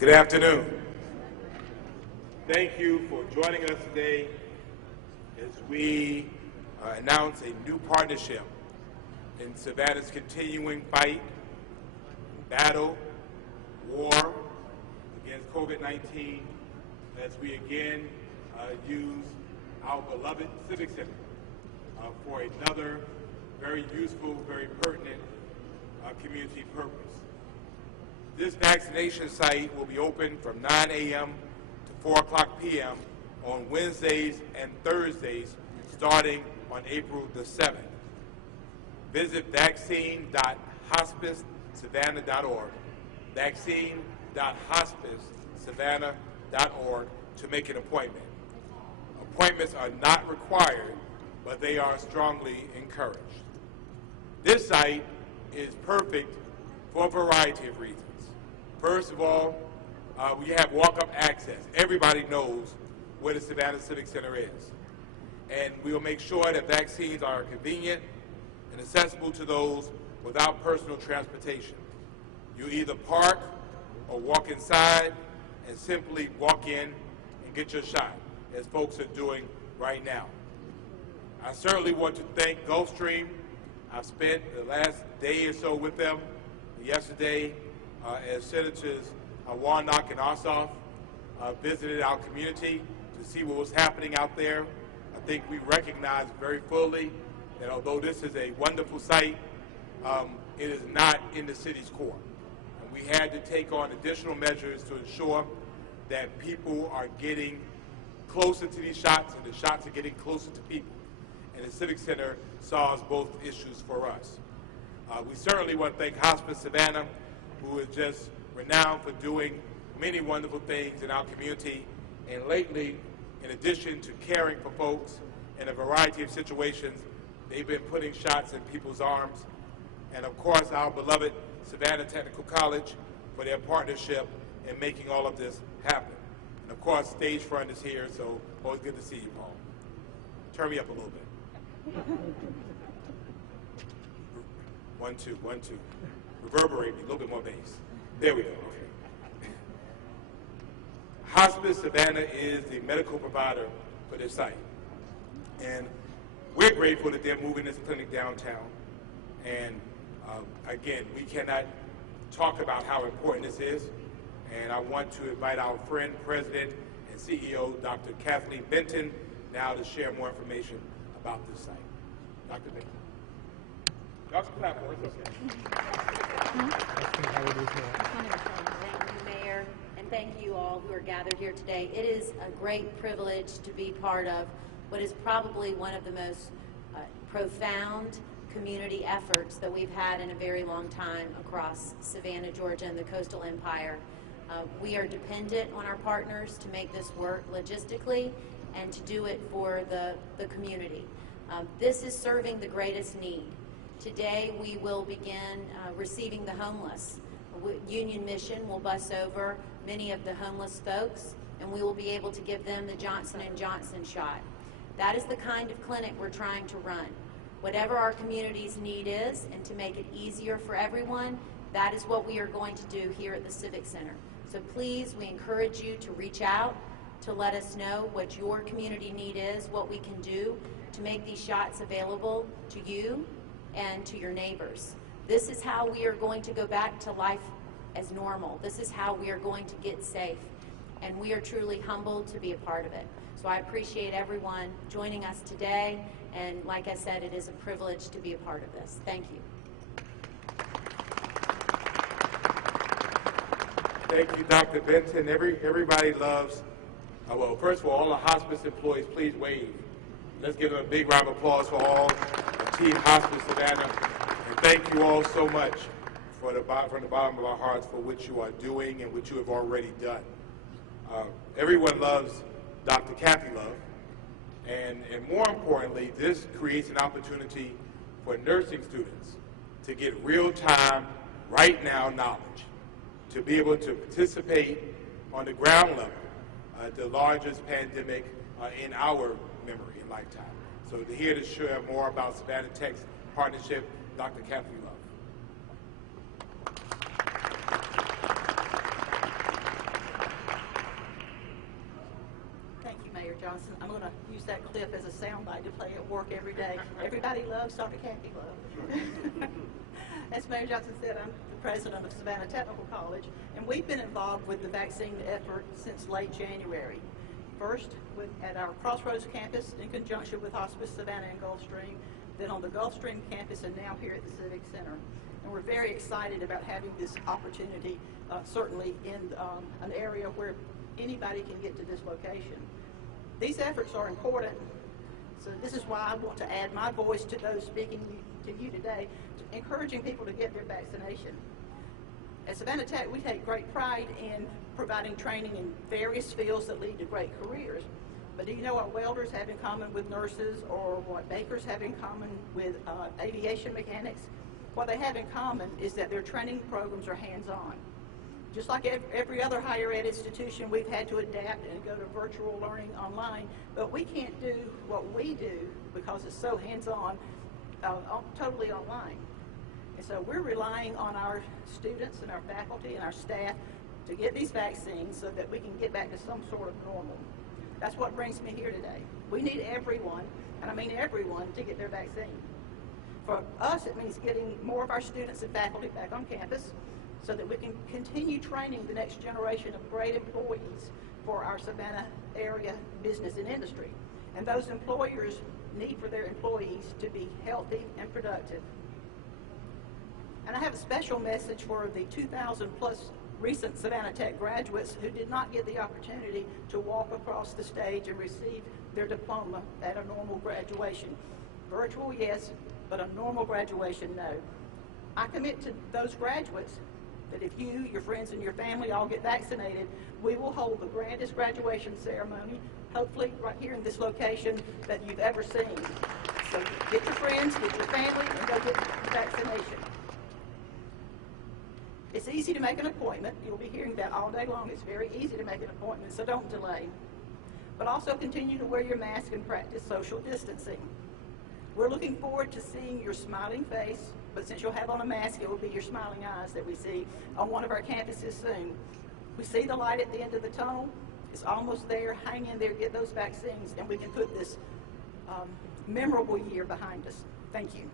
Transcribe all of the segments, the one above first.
Good afternoon. Thank you for joining us today as we announce a new partnership in Savannah's continuing fight, battle, war against COVID-19 as we again use our beloved Civic Center for another very useful, very pertinent community purpose. This vaccination site will be open from 9 a.m. to 4 o'clock p.m. on Wednesdays and Thursdays starting on April the 7th. Visit vaccine.hospicesavannah.org, vaccine.hospicesavannah.org to make an appointment. Appointments are not required, but they are strongly encouraged. This site is perfect for a variety of reasons. First of all, we have walk-up access. Everybody knows where the Savannah Civic Center is. And we will make sure that vaccines are convenient and accessible to those without personal transportation. You either park or walk inside and simply walk in and get your shot, as folks are doing right now. I certainly want to thank Gulfstream. I've spent the last day or so with them. Yesterday, as Senators Warnock and Ossoff visited our community to see what was happening out there, I think we recognize very fully that although this is a wonderful site, it is not in the city's core. And we had to take on additional measures to ensure that people are getting closer to these shots and the shots are getting closer to people. And the Civic Center solves both issues for us. We certainly want to thank Hospice Savannah, who is just renowned for doing many wonderful things in our community. And lately, in addition to caring for folks in a variety of situations, they've been putting shots in people's arms. And of course, our beloved Savannah Technical College for their partnership in making all of this happen. And of course, Stage Front is here, so always good to see you, Paul. Turn me up a little bit. 1, 2, 1, 2. Reverberate me, a little bit more bass. There we go, okay. Hospice Savannah is the medical provider for this site. And we're grateful that they're moving this clinic downtown. And again, we cannot talk about how important this is. And I want to invite our friend, President and CEO, Dr. Kathleen Benton, now to share more information about this site. Dr. Benton. Y'all can clap for us, okay. Thank you, Mayor, and thank you all who are gathered here today. It is a great privilege to be part of what is probably one of the most profound community efforts that we've had in a very long time across Savannah, Georgia, and the Coastal Empire. We are dependent on our partners to make this work logistically and to do it for the community. This is serving the greatest need. Today we will begin receiving the homeless. Union Mission will bus over many of the homeless folks, and we will be able to give them the Johnson & Johnson shot. That is the kind of clinic we're trying to run. Whatever our community's need is, and to make it easier for everyone, that is what we are going to do here at the Civic Center. So please, we encourage you to reach out to let us know what your community need is, what we can do to make these shots available to you and to your neighbors. This is how we are going to go back to life as normal. This is how we are going to get safe. And we are truly humbled to be a part of it. So I appreciate everyone joining us today. And like I said, it is a privilege to be a part of this. Thank you. Thank you, Dr. Benton. Everybody loves, well, first of all the hospice employees, please wave. Let's give them a big round of applause for all of Team Hospice Savannah. And thank you all so much from the bottom of our hearts for what you are doing and what you have already done. Everyone loves Dr. Kathy Love. And more importantly, this creates an opportunity for nursing students to get real-time, right-now knowledge, to be able to participate on the ground level, the largest pandemic in our memory and lifetime. So to hear to share more about Savannah Tech's partnership, Dr. Kathleen Love. Johnson. I'm going to use that clip as a soundbite to play at work every day. Everybody loves Dr. Kathy Love. As Mayor Johnson said, I'm the president of Savannah Technical College, and we've been involved with the vaccine effort since late January. First at our Crossroads campus in conjunction with Hospice Savannah and Gulfstream, then on the Gulfstream campus, and now here at the Civic Center. And we're very excited about having this opportunity, certainly in an area where anybody can get to this location. These efforts are important, so this is why I want to add my voice to those speaking to you today, encouraging people to get their vaccination. At Savannah Tech, we take great pride in providing training in various fields that lead to great careers. But do you know what welders have in common with nurses, or what bakers have in common with aviation mechanics? What they have in common is that their training programs are hands-on. Just like every other higher ed institution, we've had to adapt and go to virtual learning online, but we can't do what we do because it's so hands-on, totally online. And so we're relying on our students and our faculty and our staff to get these vaccines so that we can get back to some sort of normal. That's what brings me here today. We need everyone, and I mean everyone, to get their vaccine. For us, it means getting more of our students and faculty back on campus so that we can continue training the next generation of great employees for our Savannah area business and industry. And those employers need for their employees to be healthy and productive. And I have a special message for the 2,000 plus recent Savannah Tech graduates who did not get the opportunity to walk across the stage and receive their diploma at a normal graduation. Virtual, yes, but a normal graduation, no. I commit to those graduates that if you, your friends, and your family all get vaccinated, we will hold the grandest graduation ceremony, hopefully right here in this location, that you've ever seen. So get your friends, get your family, and go get the vaccination. It's easy to make an appointment. You'll be hearing that all day long. It's very easy to make an appointment, so don't delay. But also continue to wear your mask and practice social distancing. We're looking forward to seeing your smiling face, but since you'll have on a mask, it will be your smiling eyes that we see on one of our campuses soon. We see the light at the end of the tunnel. It's almost there. Hang in there, get those vaccines, and we can put this memorable year behind us. Thank you.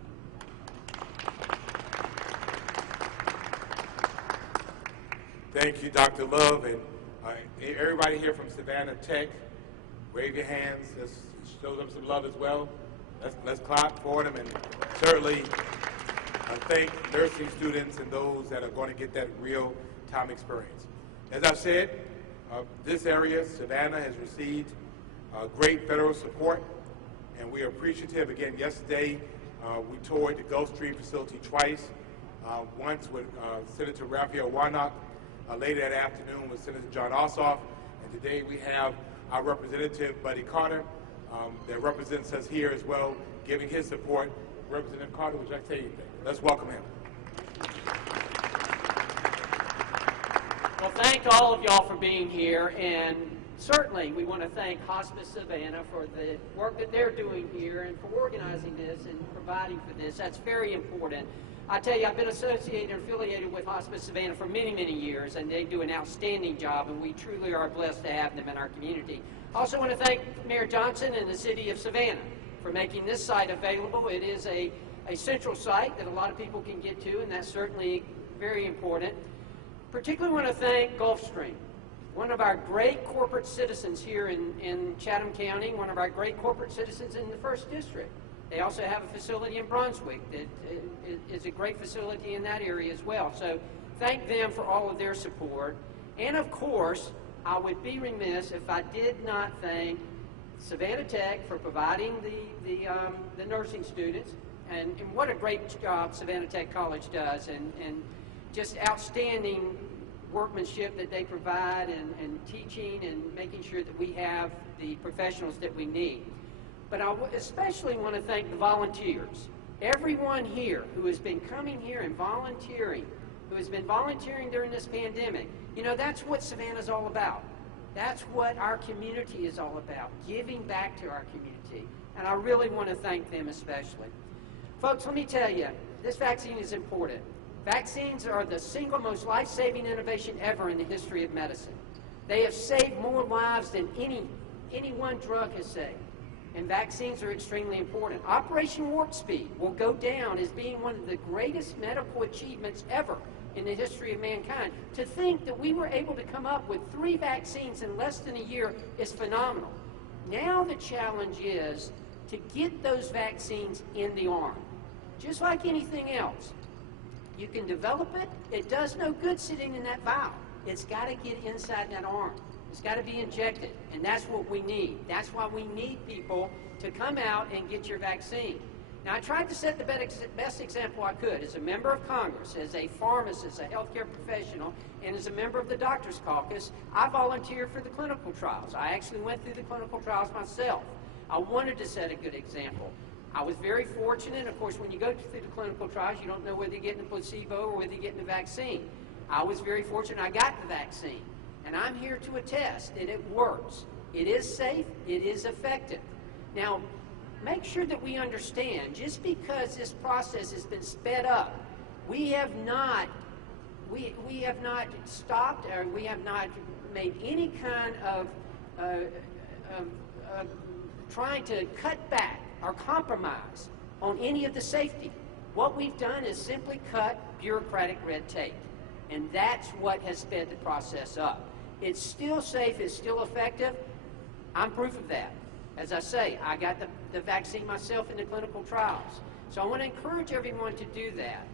Thank you, Dr. Love, and everybody here from Savannah Tech, wave your hands. Let's show them some love as well. Let's clap for them, and certainly thank nursing students and those that are going to get that real-time experience. As I've said, this area, Savannah, has received great federal support, and we are appreciative. Again, yesterday we toured the Gulfstream facility twice, once with Senator Raphael Warnock, later that afternoon with Senator John Ossoff, and today we have our representative, Buddy Carter, that represents us here as well, giving his support. Representative Carter, would you like to say anything? Let's welcome him. Well, thank all of y'all for being here, and certainly we want to thank Hospice Savannah for the work that they're doing here and for organizing this and providing for this. That's very important. I tell you, I've been associated and affiliated with Hospice Savannah for many, many years, and they do an outstanding job, and we truly are blessed to have them in our community. I also want to thank Mayor Johnson and the city of Savannah for making this site available. It is a central site that a lot of people can get to, and that's certainly very important. Particularly want to thank Gulfstream, one of our great corporate citizens here in Chatham County, one of our great corporate citizens in the 1st District. They also have a facility in Brunswick that is a great facility in that area as well. So thank them for all of their support. And of course, I would be remiss if I did not thank Savannah Tech for providing the nursing students. And what a great job Savannah Tech College does, and just outstanding workmanship that they provide, and teaching and making sure that we have the professionals that we need. But I especially want to thank the volunteers. Everyone here who has been coming here and volunteering, who has been volunteering during this pandemic. You know, that's what Savannah's all about. That's what our community is all about, giving back to our community. And I really want to thank them especially. Folks, let me tell you, this vaccine is important. Vaccines are the single most life-saving innovation ever in the history of medicine. They have saved more lives than any any one drug has saved. And vaccines are extremely important. Operation Warp Speed will go down as being one of the greatest medical achievements ever in the history of mankind. To think that we were able to come up with 3 vaccines in less than a year is phenomenal. Now the challenge is to get those vaccines in the arm. Just like anything else. You can develop it. It does no good sitting in that vial. It's got to get inside that arm. It's got to be injected, and that's what we need. That's why we need people to come out and get your vaccine. Now, I tried to set the best example I could as a member of Congress, as a pharmacist, a healthcare professional, and as a member of the Doctors Caucus. I volunteered for the clinical trials. I actually went through the clinical trials myself. I wanted to set a good example. I was very fortunate. Of course, when you go through the clinical trials, you don't know whether you're getting a placebo or whether you're getting a vaccine. I was very fortunate. I got the vaccine. And I'm here to attest that it works. It is safe. It is effective. Now, make sure that we understand, just because this process has been sped up, we have not stopped, or we have not made any kind of trying to cut back or compromise on any of the safety. What we've done is simply cut bureaucratic red tape. And that's what has sped the process up. It's still safe, it's still effective. I'm proof of that. As I say, I got the vaccine myself in the clinical trials. So I want to encourage everyone to do that.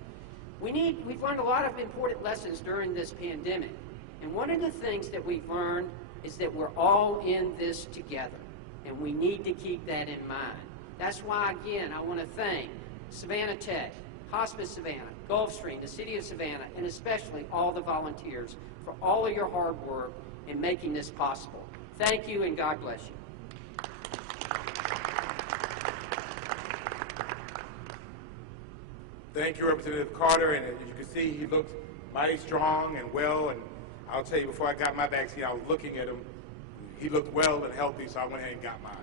We've learned a lot of important lessons during this pandemic. And one of the things that we've learned is that we're all in this together. And we need to keep that in mind. That's why, again, I want to thank Savannah Tech, Hospice Savannah, Gulfstream, the City of Savannah, and especially all the volunteers for all of your hard work in making this possible. Thank you, and God bless you. Thank you, Representative Carter. And as you can see, he looked mighty strong and well. And I'll tell you, before I got my vaccine, I was looking at him. He looked well and healthy, so I went ahead and got mine.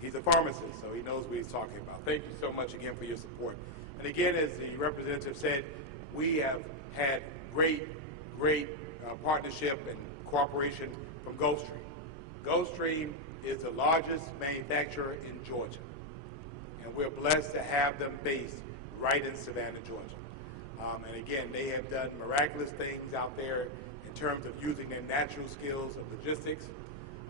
He's a pharmacist, so he knows what he's talking about. Thank you so much again for your support. And again, as the representative said, we have had great partnership and cooperation from Gulfstream. Gulfstream is the largest manufacturer in Georgia, and we're blessed to have them based right in Savannah, Georgia. And again, they have done miraculous things out there in terms of using their natural skills of logistics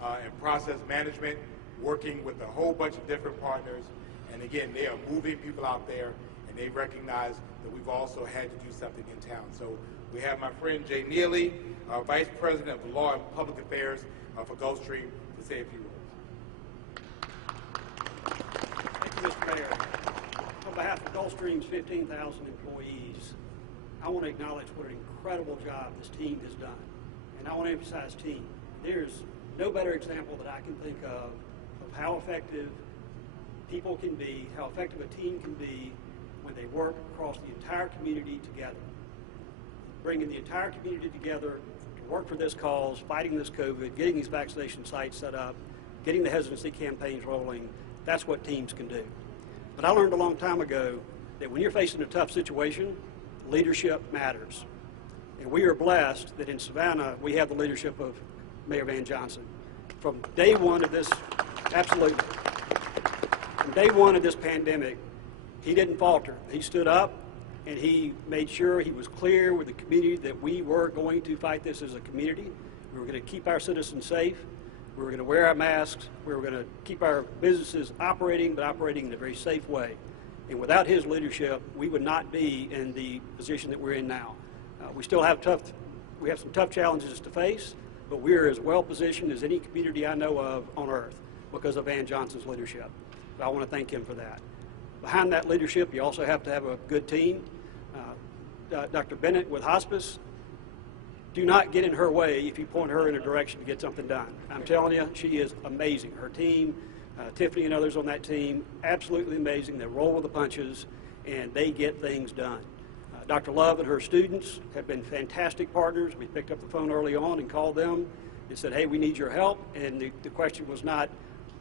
and process management, working with a whole bunch of different partners. And again, they are moving people out there, and they recognize that we've also had to do something in town. So we have my friend Jay Neely, our Vice President of Law and Public Affairs for Gulfstream, to say a few words. Thank you, Mr. Mayor. On behalf of Gulfstream's 15,000 employees, I want to acknowledge what an incredible job this team has done. And I want to emphasize team. There's no better example that I can think of how effective people can be, how effective a team can be when they work across the entire community together. Bringing the entire community together to work for this cause, fighting this COVID, getting these vaccination sites set up, getting the hesitancy campaigns rolling, that's what teams can do. But I learned a long time ago that when you're facing a tough situation, leadership matters. And we are blessed that in Savannah, we have the leadership of Mayor Van Johnson. From day one of this, absolutely, from day one of this pandemic, he didn't falter. He stood up and he made sure he was clear with the community that we were going to fight this as a community. We were going to keep our citizens safe. We were going to wear our masks. We were going to keep our businesses operating, but operating in a very safe way. And without his leadership, we would not be in the position that we're in now. We still have some tough challenges to face, but we're as well positioned as any community I know of on earth because of Van Johnson's leadership. So I want to thank him for that. Behind that leadership, you also have to have a good team. Dr. Bennett with Hospice, do not get in her way if you point her in a direction to get something done. I'm telling you, she is amazing. Her team, Tiffany and others on that team, absolutely amazing. They roll with the punches, and they get things done. Dr. Love and her students have been fantastic partners. We picked up the phone early on and called them and said, hey, we need your help. And the question was not,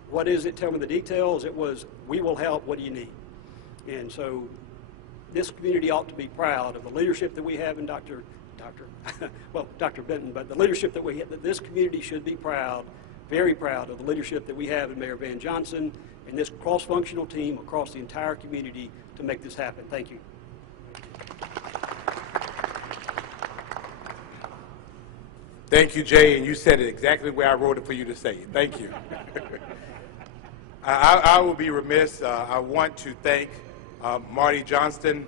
what is it? Tell me the details. It was, we will help. What do you need? And so this community ought to be proud of the leadership that we have in Dr. Dr. Benton, but the leadership that that this community should be proud, very proud of the leadership that we have in Mayor Van Johnson and this cross-functional team across the entire community to make this happen. Thank you. Thank you, Jay, and you said it exactly the way I wrote it for you to say it. Thank you. I will be remiss. I want to thank Marty Johnston,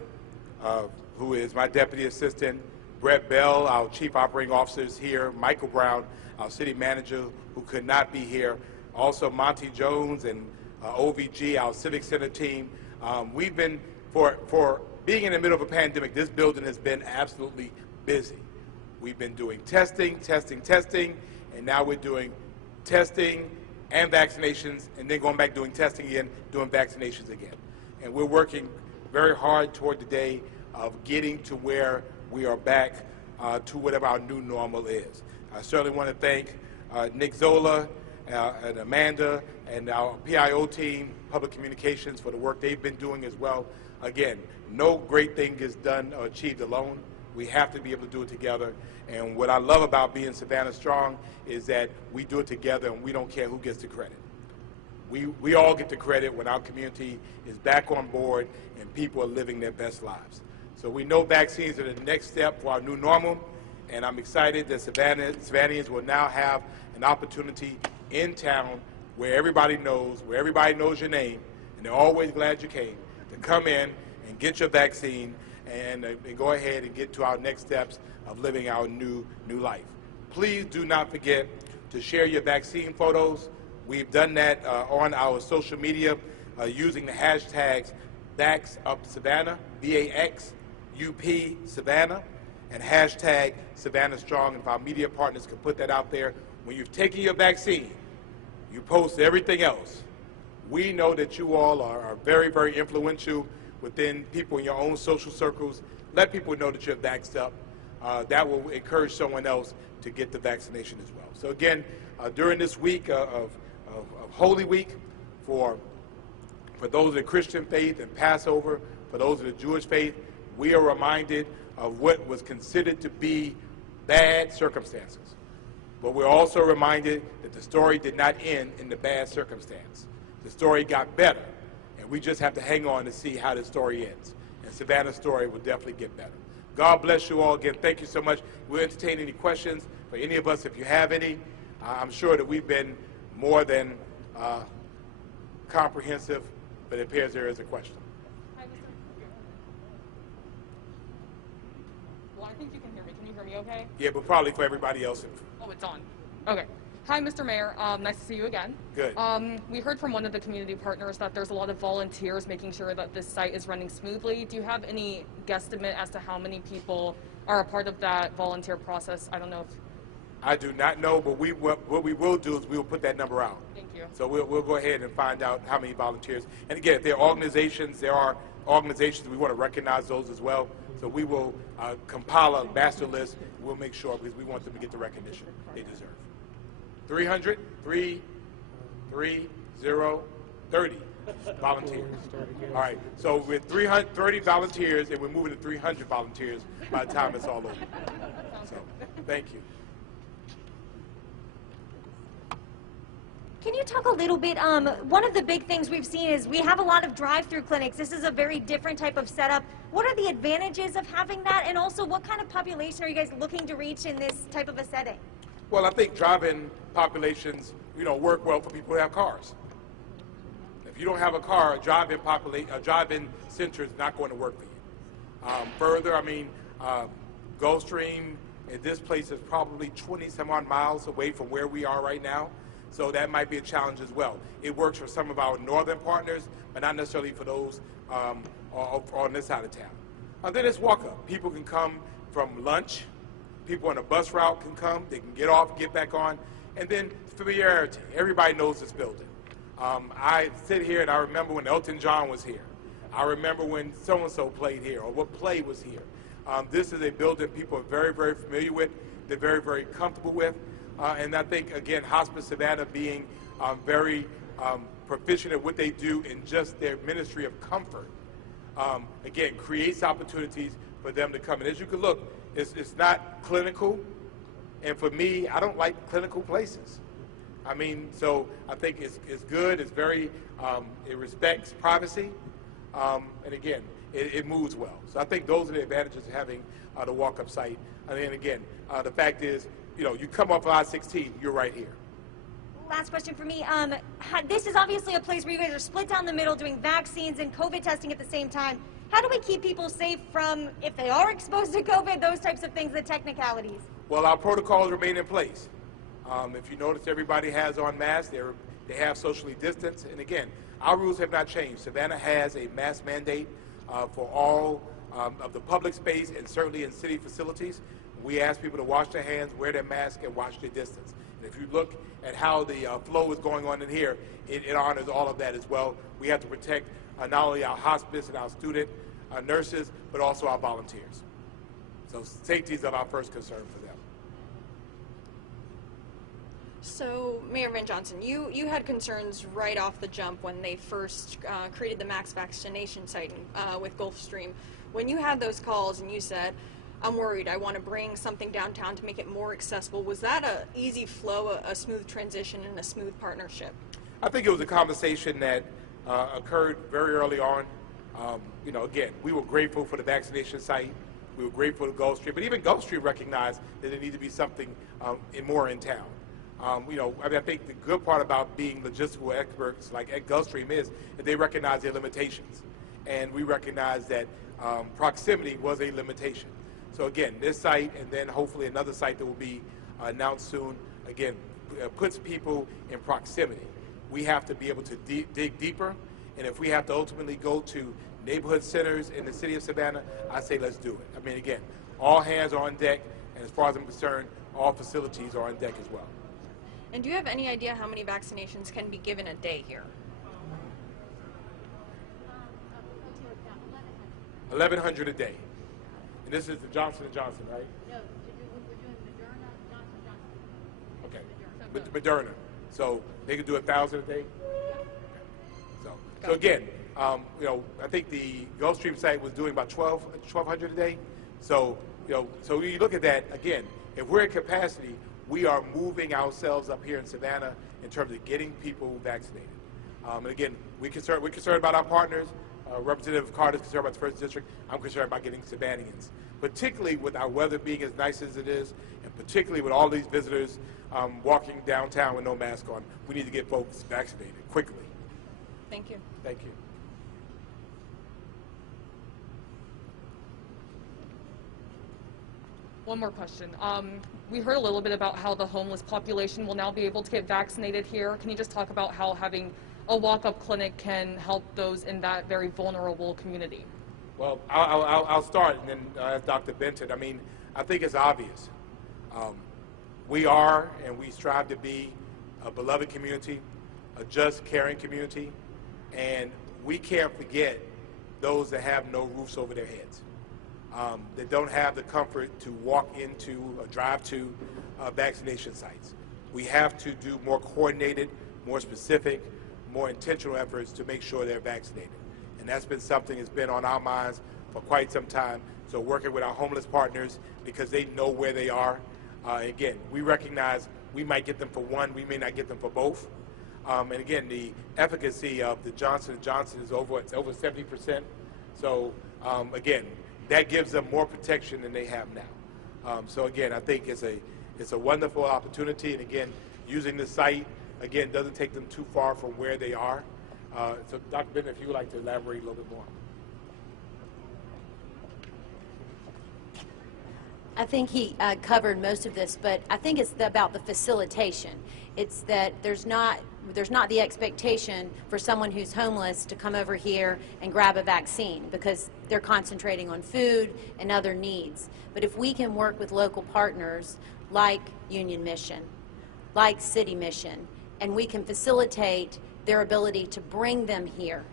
who is my deputy assistant, Brett Bell, our chief operating officers here, Michael Brown, our city manager, who could not be here, also Monty Jones and OVG, our Civic Center team. We've been, for being in the middle of a pandemic, this building has been absolutely busy. We've been doing testing, and now we're doing testing and vaccinations, and then going back doing testing again, doing vaccinations again. And we're working very hard toward the day of getting to where we are back to whatever our new normal is. I certainly want to thank Nick Zola and Amanda and our PIO team, Public Communications, for the work they've been doing as well. Again, no great thing is done or achieved alone. We have to be able to do it together. And what I love about being Savannah Strong is that we do it together and we don't care who gets the credit. We all get the credit when our community is back on board and people are living their best lives. So we know vaccines are the next step for our new normal, and I'm excited that Savannahans will now have an opportunity in town where everybody knows your name, and they're always glad you came, to come in and get your vaccine and go ahead and get to our next steps of living our new life. Please do not forget to share your vaccine photos. We've done that on our social media using the hashtags VaxUpSavannah, VAXUP Savannah, and hashtag Savannah Strong. And if our media partners can put that out there, when you've taken your vaccine, you post everything else. We know that you all are very, very influential within people in your own social circles. Let people know that you're vaxxed up. That will encourage someone else to get the vaccination as well. So again, during this week of Holy Week, for those of the Christian faith and Passover, for those of the Jewish faith, we are reminded of what was considered to be bad circumstances. But we're also reminded that the story did not end in the bad circumstance. The story got better, and we just have to hang on to see how the story ends. And Savannah's story will definitely get better. God bless you all. Again, thank you so much. We'll entertain any questions for any of us if you have any. I'm sure that we've been more than comprehensive, but it appears there is a question. Hi, Mr. Well, I think you can hear me. Can you hear me okay? Yeah, but probably for everybody else. Oh, it's on. Okay. Hi, Mr. Mayor. Nice to see you again. Good. We heard from one of the community partners that there's a lot of volunteers making sure that this site is running smoothly. Do you have any guesstimate as to how many people are a part of that volunteer process? I don't know if... I do not know, but what we will do is we will put that number out. Thank you. So we'll go ahead and find out how many volunteers. And again, if there are organizations, we want to recognize those as well. So we will compile a master list. We'll make sure, because we want them to get the recognition they deserve. 300, 30 volunteers. All right, so with 330 volunteers, and we're moving to 300 volunteers by the time it's all over. So, thank you. Can you talk a little bit, one of the big things we've seen is we have a lot of drive-through clinics. This is a very different type of setup. What are the advantages of having that, and also what kind of population are you guys looking to reach in this type of a setting? Well, I think drive-in populations, work well for people who have cars. If you don't have a car, a drive-in center is not going to work for you. Further, Gulfstream, this place is probably 20-some-odd miles away from where we are right now, so that might be a challenge as well. It works for some of our northern partners, but not necessarily for those on this side of town. Then it's walk-up. People can come from lunch. People on a bus route can come. They can get off, get back on. And then familiarity. Everybody knows this building. I sit here and I remember when Elton John was here. I remember when so-and-so played here, or what play was here. This is a building people are very, very familiar with. They're very, very comfortable with. And I think, again, Hospice Savannah being very proficient at what they do in just their ministry of comfort, again, creates opportunities for them to come. And as you can look, it's not clinical, and for me, I don't like clinical places. I mean, so I think it's good. It's very, it respects privacy, and again, it moves well. So I think those are the advantages of having the walk-up site. And then again, the fact is, you know, you come off of I-16, you're right here. Last question for me. This is obviously a place where you guys are split down the middle doing vaccines and COVID testing at the same time. How do we keep people safe from, if they are exposed to COVID, those types of things, the technicalities? Well, our protocols remain in place. If you notice, everybody has on masks. They have socially distanced. And again, our rules have not changed. Savannah has a mask mandate for all of the public space and certainly in city facilities. We ask people to wash their hands, wear their mask, and watch their distance. And if you look at how the flow is going on in here, it honors all of that as well. We have to protect not only our hospice and our student nurses, but also our volunteers. So safety is of our first concern for them. So, Mayor Van Johnson, you had concerns right off the jump when they first created the mass vaccination site with Gulfstream. When you had those calls and you said, I'm worried, I want to bring something downtown to make it more accessible, was that an easy flow, a smooth transition, and a smooth partnership? I think it was a conversation that occurred very early on. You know, again, we were grateful for the vaccination site. We were grateful to Gulfstream, but even Gulfstream recognized that there needed to be something more in town. You know, I mean, I think the good part about being logistical experts like at Gulfstream is that they recognize their limitations, and we recognize that proximity was a limitation. So again, this site and then hopefully another site that will be announced soon, again, puts people in proximity. We have to be able to dig deeper, and if we have to ultimately go to neighborhood centers in the city of Savannah, I say let's do it. I mean, again, all hands are on deck, and as far as I'm concerned, all facilities are on deck as well. And do you have any idea how many vaccinations can be given a day here? 1,100 a day. And this is the Johnson & Johnson, right? No, we're doing Moderna, Johnson & Johnson. Okay. With Moderna. So they could do 1,000 a day? So again, you know, I think the Gulfstream site was doing about 1,200 a day. So, you know, so when you look at that, again, if we're at capacity, we are moving ourselves up here in Savannah in terms of getting people vaccinated. And again, we're concerned about our partners. Representative Carter's concerned about the first district. I'm concerned about getting Savannahans, particularly with our weather being as nice as it is, and particularly with all these visitors walking downtown with no mask on. We need to get folks vaccinated quickly. Thank you. Thank you. One more question. We heard a little bit about how the homeless population will now be able to get vaccinated here. Can you just talk about how having a walk-up clinic can help those in that very vulnerable community? Well, I'll start and then ask Dr. Benton. I mean, I think it's obvious. We are and we strive to be a beloved community, a just, caring community, and we can't forget those that have no roofs over their heads, that don't have the comfort to walk into or drive to vaccination sites. We have to do more coordinated, more specific, more intentional efforts to make sure they're vaccinated. And that's been something that's been on our minds for quite some time. So working with our homeless partners, because they know where they are. Again, we recognize we might get them for one, we may not get them for both. And again, the efficacy of the Johnson & Johnson is over 70%. So again, that gives them more protection than they have now. So again, I think it's a wonderful opportunity. And again, using the site, again, doesn't take them too far from where they are. So Dr. Benton, if you would like to elaborate a little bit more. I think he covered most of this, but I think it's about the facilitation. It's that there's not the expectation for someone who's homeless to come over here and grab a vaccine because they're concentrating on food and other needs. But if we can work with local partners like Union Mission, like City Mission, and we can facilitate their ability to bring them here,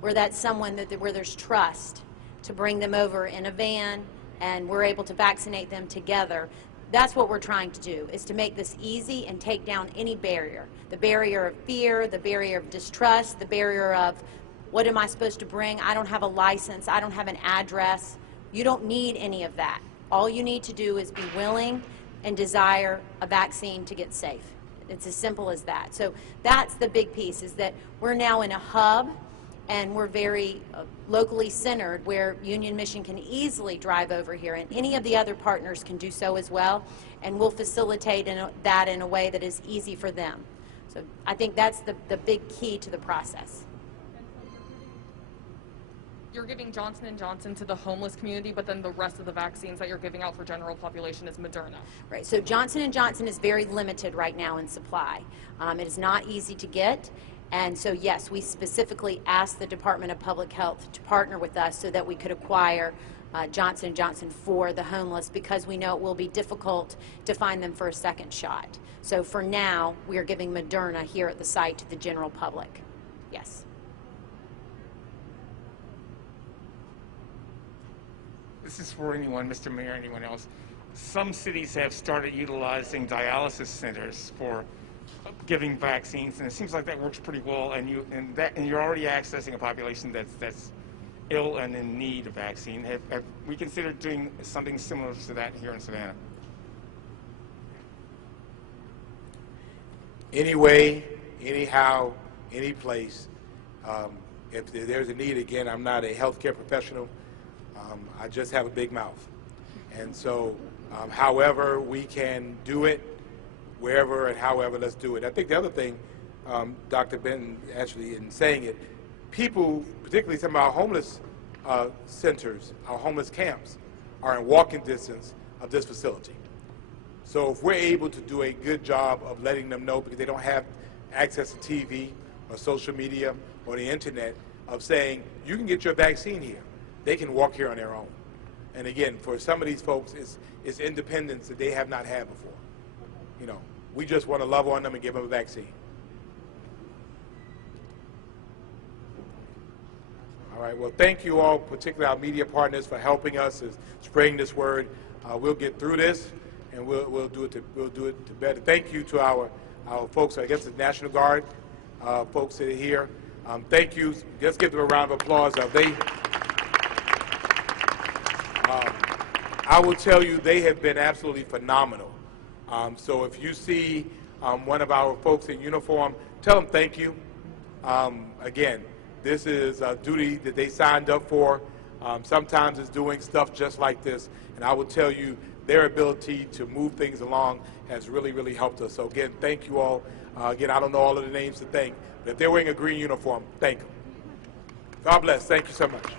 where that's someone where there's trust, to bring them over in a van, and we're able to vaccinate them together. That's what we're trying to do, is to make this easy and take down any barrier. The barrier of fear, the barrier of distrust, the barrier of what am I supposed to bring? I don't have a license, I don't have an address. You don't need any of that. All you need to do is be willing and desire a vaccine to get safe. It's as simple as that. So that's the big piece, is that we're now in a hub, and we're very locally centered, where Union Mission can easily drive over here, and any of the other partners can do so as well, and we'll facilitate that in a way that is easy for them. So I think that's the big key to the process. You're giving Johnson & Johnson to the homeless community, but then the rest of the vaccines that you're giving out for general population is Moderna. Right, so Johnson & Johnson is very limited right now in supply. It is not easy to get, and so yes, we specifically asked the Department of Public Health to partner with us so that we could acquire Johnson & Johnson for the homeless, because we know it will be difficult to find them for a second shot. So for now, we are giving Moderna here at the site to the general public. Yes. This is for anyone, Mr. Mayor, anyone else. Some cities have started utilizing dialysis centers for giving vaccines, and it seems like that works pretty well. And you're already accessing a population that's ill and in need of vaccine. Have we considered doing something similar to that here in Savannah? Any way, anyhow, any place. If there's a need, again, I'm not a healthcare professional. I just have a big mouth. And so, however we can do it, wherever and however, let's do it. I think the other thing, Dr. Benton, actually, in saying it, people, particularly some of our homeless centers, our homeless camps, are in walking distance of this facility. So if we're able to do a good job of letting them know, because they don't have access to TV or social media or the internet, of saying, you can get your vaccine here. They can walk here on their own. And again, for some of these folks, it's independence that they have not had before. You know, we just want to love on them and give them a vaccine. All right, well, thank you all, particularly our media partners, for helping us in spreading this word. We'll get through this, and we'll do it to better. Thank you to our folks, I guess the National Guard folks that are here. Thank you. Let's give them a round of applause. I will tell you, they have been absolutely phenomenal. So if you see one of our folks in uniform, tell them thank you. Again, this is a duty that they signed up for. Sometimes it's doing stuff just like this, and I will tell you, their ability to move things along has really, really helped us. So again, thank you all. Again, I don't know all of the names to thank, but if they're wearing a green uniform, thank them. God bless. Thank you so much.